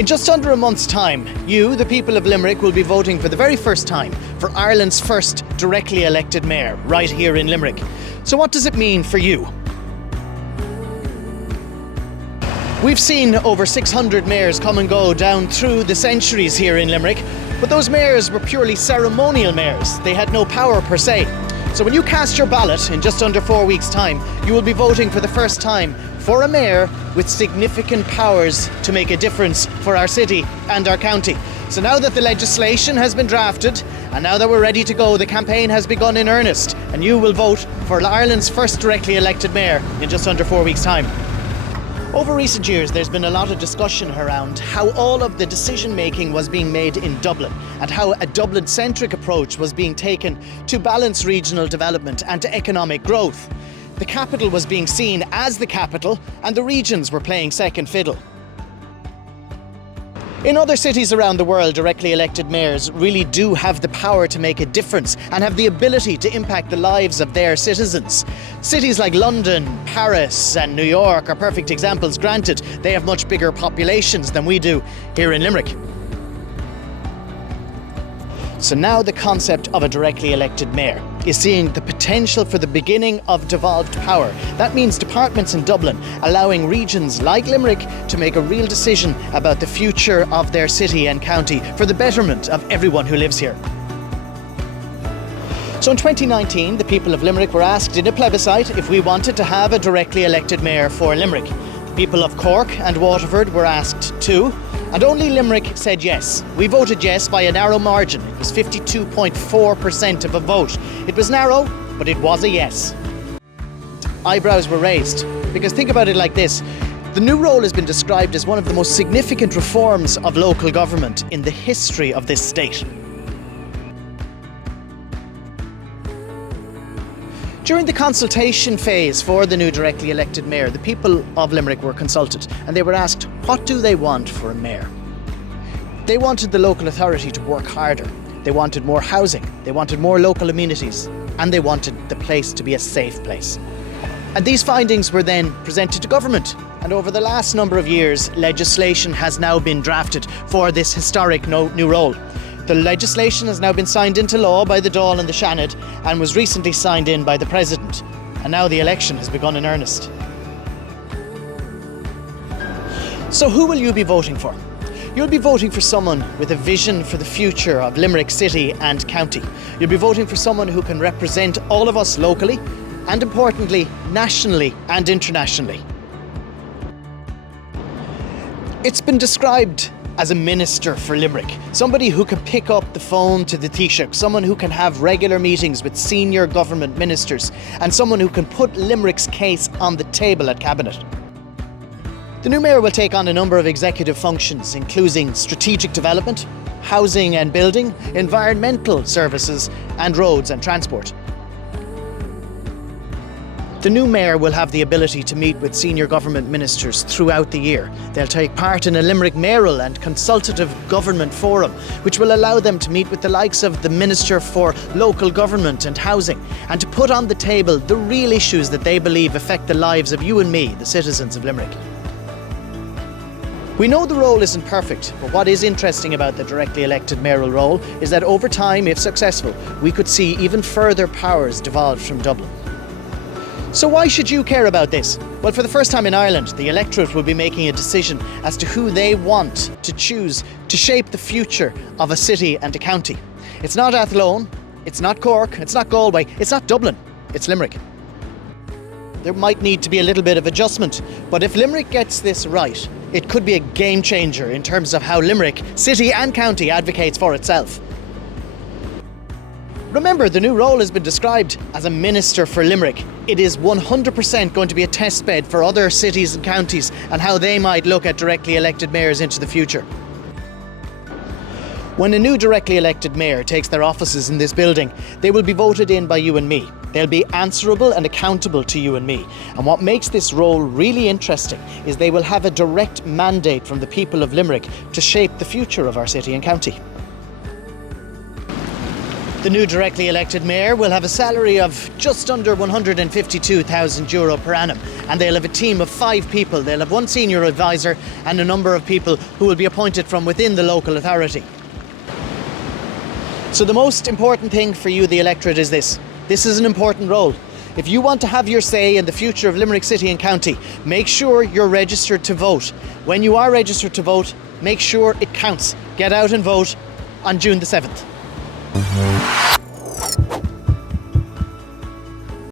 In just under a month's time, you, the people of Limerick, will be voting for the very first time for Ireland's first directly elected mayor, right here in Limerick. So what does it mean for you? We've seen over 600 mayors come and go down through the centuries here in Limerick, but those mayors were purely ceremonial mayors. They had no power per se. So when you cast your ballot in just under 4 weeks' time, you will be voting for the first time for a mayor with significant powers to make a difference for our city and our county. So now that the legislation has been drafted and now that we're ready to go, the campaign has begun in earnest and you will vote for Ireland's first directly elected mayor in just under 4 weeks' time. Over recent years, there's been a lot of discussion around how all of the decision-making was being made in Dublin and how a Dublin-centric approach was being taken to balance regional development and to economic growth. The capital was being seen as the capital and the regions were playing second fiddle. In other cities around the world, directly elected mayors really do have the power to make a difference and have the ability to impact the lives of their citizens. Cities like London, Paris and New York are perfect examples. Granted, they have much bigger populations than we do here in Limerick. So now the concept of a directly elected mayor is seeing the potential for the beginning of devolved power. That means departments in Dublin allowing regions like Limerick to make a real decision about the future of their city and county for the betterment of everyone who lives here. So in 2019, the people of Limerick were asked in a plebiscite if we wanted to have a directly elected mayor for Limerick. The people of Cork and Waterford were asked too, and only Limerick said yes. We voted yes by a narrow margin. It was 52.4% of a vote. It was narrow, but it was a yes. Eyebrows were raised, because think about it like this. The new role has been described as one of the most significant reforms of local government in the history of this state. During the consultation phase for the new directly elected mayor, the people of Limerick were consulted and they were asked, what do they want for a mayor? They wanted the local authority to work harder. They wanted more housing, they wanted more local amenities, and they wanted the place to be a safe place. And these findings were then presented to government. And over the last number of years, legislation has now been drafted for this historic new role. The legislation has now been signed into law by the Dáil and the Seanad and was recently signed in by the President. And now the election has begun in earnest. So who will you be voting for? You'll be voting for someone with a vision for the future of Limerick City and County. You'll be voting for someone who can represent all of us locally and, importantly, nationally and internationally. It's been described as a minister for Limerick, somebody who can pick up the phone to the Taoiseach, someone who can have regular meetings with senior government ministers, and someone who can put Limerick's case on the table at Cabinet. The new mayor will take on a number of executive functions, including strategic development, housing and building, environmental services, and roads and transport. The new mayor will have the ability to meet with senior government ministers throughout the year. They'll take part in a Limerick mayoral and consultative government forum, which will allow them to meet with the likes of the Minister for Local Government and Housing, and to put on the table the real issues that they believe affect the lives of you and me, the citizens of Limerick. We know the role isn't perfect, but what is interesting about the directly elected mayoral role is that over time, if successful, we could see even further powers devolved from Dublin. So why should you care about this? Well, for the first time in Ireland, the electorate will be making a decision as to who they want to choose to shape the future of a city and a county. It's not Athlone, it's not Cork, it's not Galway, it's not Dublin, it's Limerick. There might need to be a little bit of adjustment, but if Limerick gets this right, it could be a game changer in terms of how Limerick, city and county, advocates for itself. Remember, the new role has been described as a minister for Limerick. It is 100% going to be a test bed for other cities and counties and how they might look at directly elected mayors into the future. When a new directly elected mayor takes their offices in this building, they will be voted in by you and me. They'll be answerable and accountable to you and me. And what makes this role really interesting is they will have a direct mandate from the people of Limerick to shape the future of our city and county. The new directly elected mayor will have a salary of just under €152,000 per annum, and they'll have a team of 5 people. They'll have 1 senior advisor and a number of people who will be appointed from within the local authority. So the most important thing for you, the electorate, is this. This is an important role. If you want to have your say in the future of Limerick City and County, make sure you're registered to vote. When you are registered to vote, make sure it counts. Get out and vote on June the 7th.